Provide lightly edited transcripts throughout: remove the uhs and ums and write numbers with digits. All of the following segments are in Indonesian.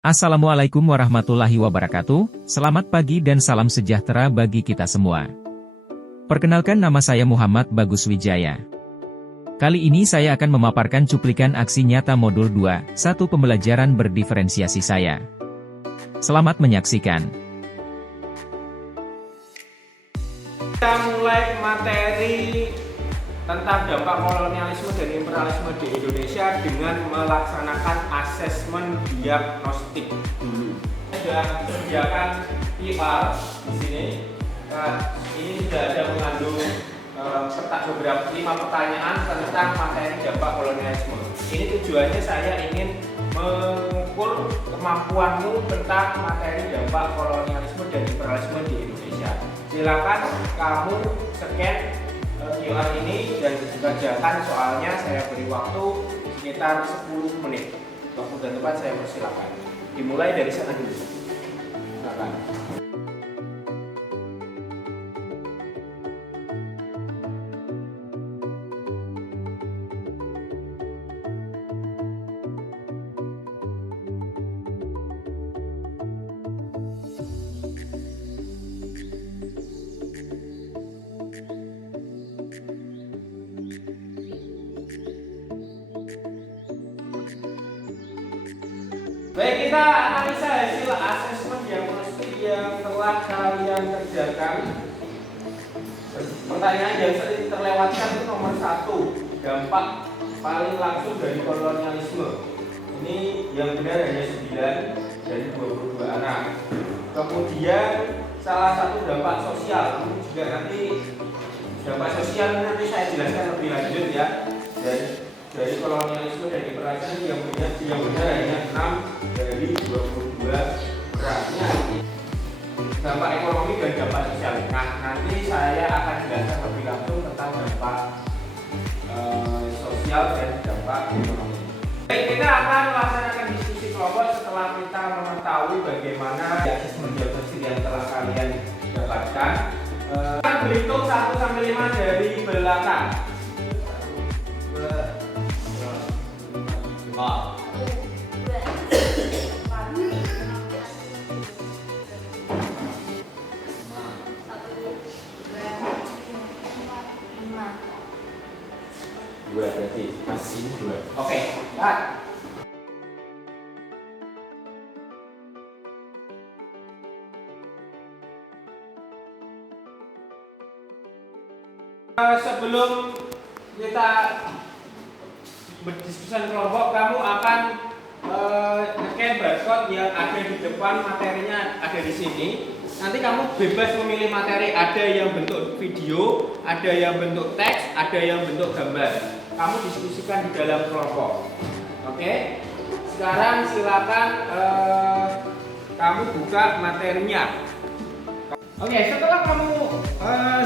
Assalamualaikum warahmatullahi wabarakatuh, selamat pagi dan salam sejahtera bagi kita semua. Perkenalkan, nama saya Muhammad Bagus Wijaya. Kali ini saya akan memaparkan cuplikan aksi nyata modul 2, 1 pembelajaran berdiferensiasi saya. Selamat menyaksikan. Kita mulai materi tentang dampak kolonialisme dan imperialisme di Indonesia dengan melaksanakan asesmen diagnostik dulu. Sudah disediakan PR di sini. Ini sudah ada mengandung beberapa 5 pertanyaan tentang materi dampak kolonialisme. Ini tujuannya saya ingin mengukur kemampuanmu tentang materi dampak kolonialisme dan imperialisme di Indonesia. Silakan kamu scan QR ini dan kerjakan soalnya. Saya beri waktu sekitar 10 menit. Waktu dan tempat saya persilakan. Dimulai dari sana dulu. Silakan. Baik, kita analisa hasil asesmen diagnostik yang telah kalian kerjakan. Pertanyaan yang sering terlewatkan itu nomor 1, dampak paling langsung dari kolonialisme. Ini yang benar hanya 9 dari 22 anak. Kemudian salah satu dampak sosial, ini juga nanti dampak sosial nanti saya jelaskan lebih lanjut ya. Dari kolonialisme dan imperialisme yang benar hanya 6 dari 22 beratnya. Dampak ekonomi dan dampak sosial. Nah, nanti saya akan jelaskan lebih langsung tentang dampak sosial dan dampak ekonomi. Baik, kita akan melaksanakan diskusi kelompok setelah kita mengetahui bagaimana asesmen diagnostik yang telah kalian dapatkan. Kita berhitung 1 sampai 5 dari belakang. Dua berarti masih 2. Oke, lihat. Sebelum kita berdiskusi kelompok, kamu akan scan barcode yang ada di depan, materinya ada di sini. Nanti kamu bebas memilih materi, ada yang bentuk video, ada yang bentuk teks, ada yang bentuk gambar. Kamu diskusikan di dalam kelompok. Oke? Sekarang silakan kamu buka materinya. Oke, setelah kamu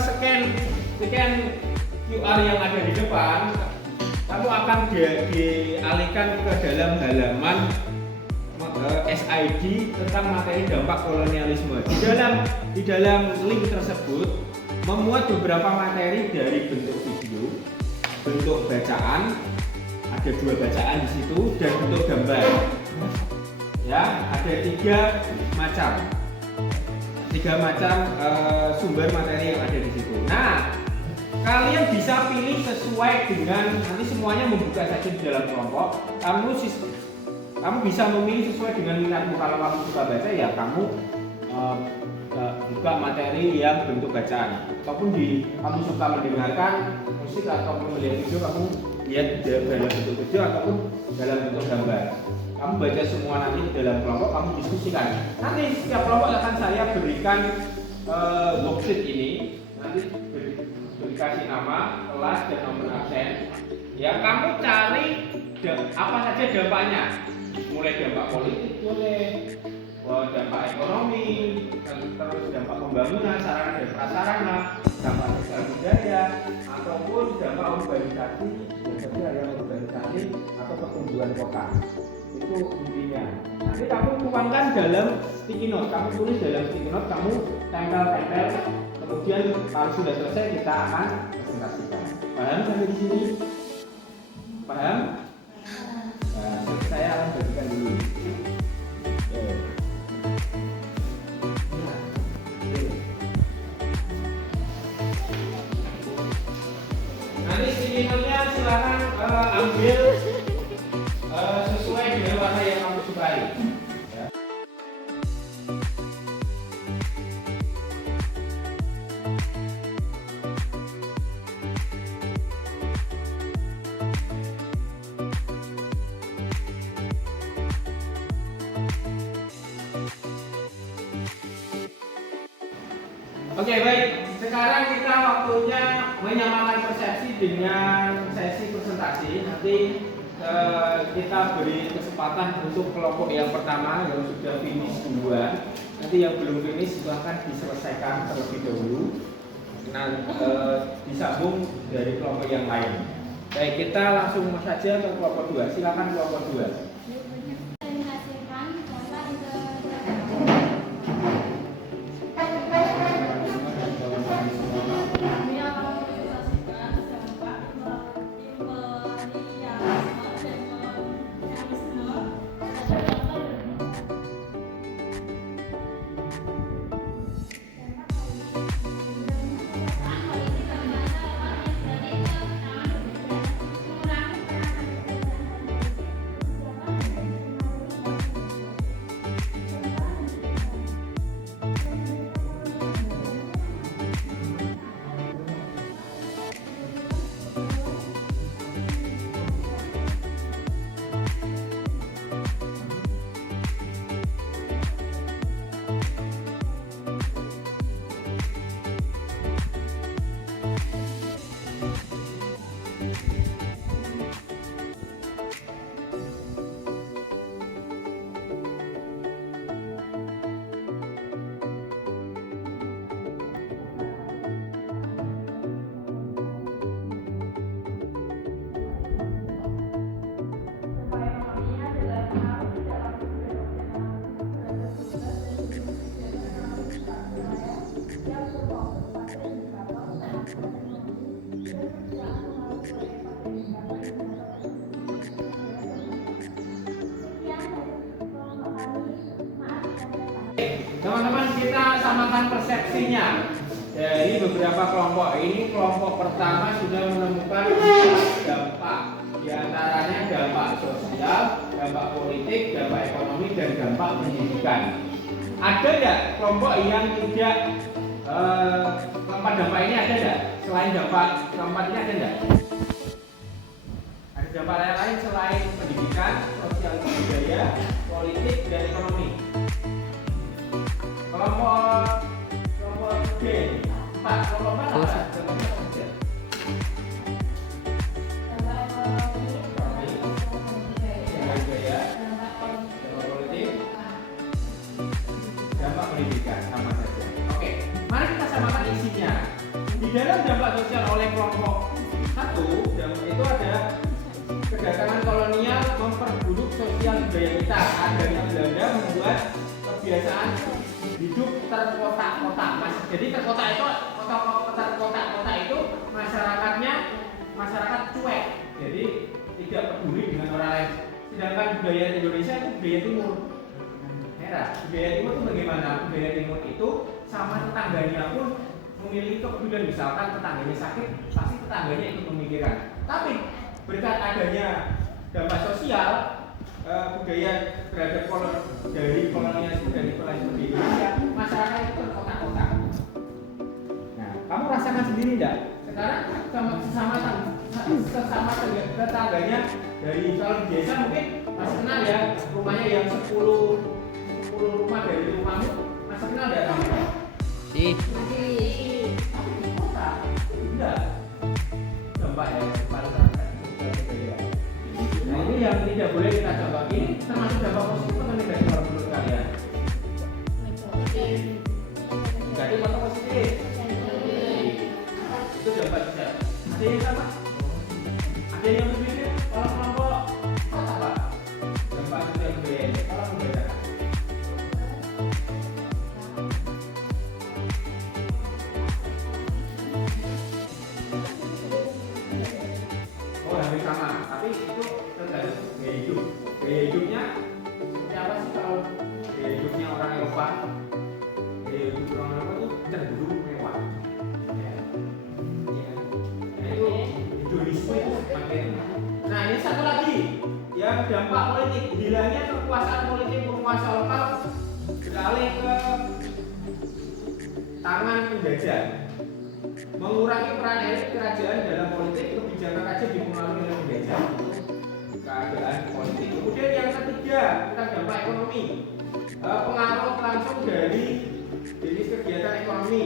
scan QR yang ada di depan, kamu akan dialihkan ke dalam halaman SID tentang materi dampak kolonialisme. Di dalam link tersebut memuat beberapa materi dari bentuk video, bentuk bacaan, ada 2 bacaan di situ, dan bentuk gambar. Ya, ada 3 macam sumber materi yang ada di situ. Nah, kalian bisa pilih sesuai dengan, nanti semuanya membuka saja di dalam kelompok. Kamu bisa memilih sesuai dengan minatmu. Kalau kamu suka baca, ya kamu buka materi yang bentuk bacaan. Ataupun kamu suka mendengarkan musik ataupun melihat video, kamu lihat dalam bentuk video ataupun dalam bentuk gambar. Kamu baca semua nanti di dalam kelompok, kamu diskusikan. Nanti setiap kelompok akan saya berikan worksheet ini. Nanti dikasih nama, kelas, dan nomor absen. Ya, kamu cari apa saja dampaknya. Mulai dampak politik boleh, dampak ekonomi, terus dampak pembangunan, sarana dan prasarana, dampak sosial budaya, ataupun dampak urbanisasi, atau pertumbuhan kota. Itu intinya. Nanti kamu tuangkan dalam sticky note. Kamu tulis dalam sticky note, kamu tempel. Kemudian kalau sudah selesai kita akan presentasikan. Paham sampai di sini? Paham? Nah, saya akan bagikan dulu. silakan ambil sesuai dengan warna yang kamu sukai. Ya. Oke, baik. Sekarang kita waktunya menyamakan persepsi dengan sesi presentasi. Nanti kita beri kesempatan untuk kelompok yang pertama yang sudah finish duluan. Nanti yang belum finish silahkan diselesaikan terlebih dahulu. Nah, disambung dari kelompok yang lain. Baik, kita langsung saja ke kelompok 2. Silakan kelompok 2. Teman-teman, kita samakan persepsinya dari beberapa kelompok. Ini kelompok pertama sudah menemukan dampak, diantaranya dampak sosial, dampak politik, dampak ekonomi, dan dampak pendidikan. Ada nggak kelompok yang tidak keempat dampak ini ada nggak? Selain dampak keempat ini ada nggak? Ada dampak lain selain pendidikan, sosial, budaya, politik, dan ekonomi. Kelompok B, 4, kelompok 4 apa? Dampak pendidikan sama saja. Oke, mari kita samakan isinya. Di dalam dampak sosial oleh kelompok 1, itu ada kedatangan kolonial memperburuk sosial budaya kita. Adanya Belanda membuat kebiasaan hidup terkotak-kotak. Jadi terkotak itu masyarakat cuek. Jadi tidak peduli dengan orang lain. Sedangkan budaya Indonesia itu budaya timur. Heran, budaya timur itu bagaimana? Budaya timur itu sama tetangganya pun memiliki kepedulian. Misalkan tetangganya sakit, pasti tetangganya ikut memikirkan. Tapi berkat adanya dampak sosial, budaya terhadap dari kolonialisme dan kolonialisme di Indonesia, masyarakat itu terkotak-kotak. Nah, kamu rasakan sendiri enggak? Sekarang sesama tetangganya dari kalau di desa mungkin masih kenal ya, rumahnya yang 10 rumah dari rumahmu masih kenal enggak kamu? Masih. Tapi di kota enggak. Dampak ya paling terasa. Nah, ini yang tidak boleh kita coba. Ini termasuk dampak positif atau negatif kalau menurut kalian? Negatif atau positif? Itu dampak sosial. Ada yang sama? Ada yang berbeda? Kalau kelompok apa? Dampak sosial berbeda. Kalau berbeda. Oh, hampir sama. Tapi itu tergantung gaya hidup. Gaya hidupnya seperti apa sih kalau gaya hidupnya orang Eropa? Gaya hidup orang Eropa itu cenderung mewah. Ya. Nah, itu hedonisme itu makin dampak politik, hilangnya kekuasaan politik penguasa lokal beralih ke tangan penjajah, mengurangi peran elit kerajaan dalam politik, kebijakan raja dipengaruhi oleh penjajah. Keadaan politik. Kemudian yang ketiga tentang dampak ekonomi, pengaruh langsung dari jenis kegiatan ekonomi.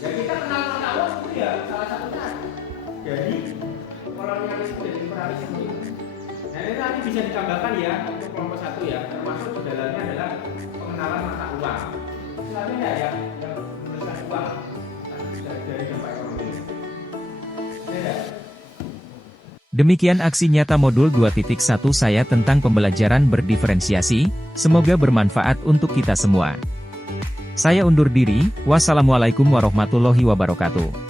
Ya kita kenal mata uang itu ya salah satunya dari kolonialisme dan imperialisme. Nah ini nanti bisa ditambahkan ya untuk kelompok satu ya, termasuk di dalamnya adalah pengenalan mata uang. Selanjutnya ya yang menuliskan uang dari dampak ekonomi. Ya. Demikian aksi nyata modul 2.1 saya tentang pembelajaran berdiferensiasi, semoga bermanfaat untuk kita semua. Saya undur diri, wassalamualaikum warahmatullahi wabarakatuh.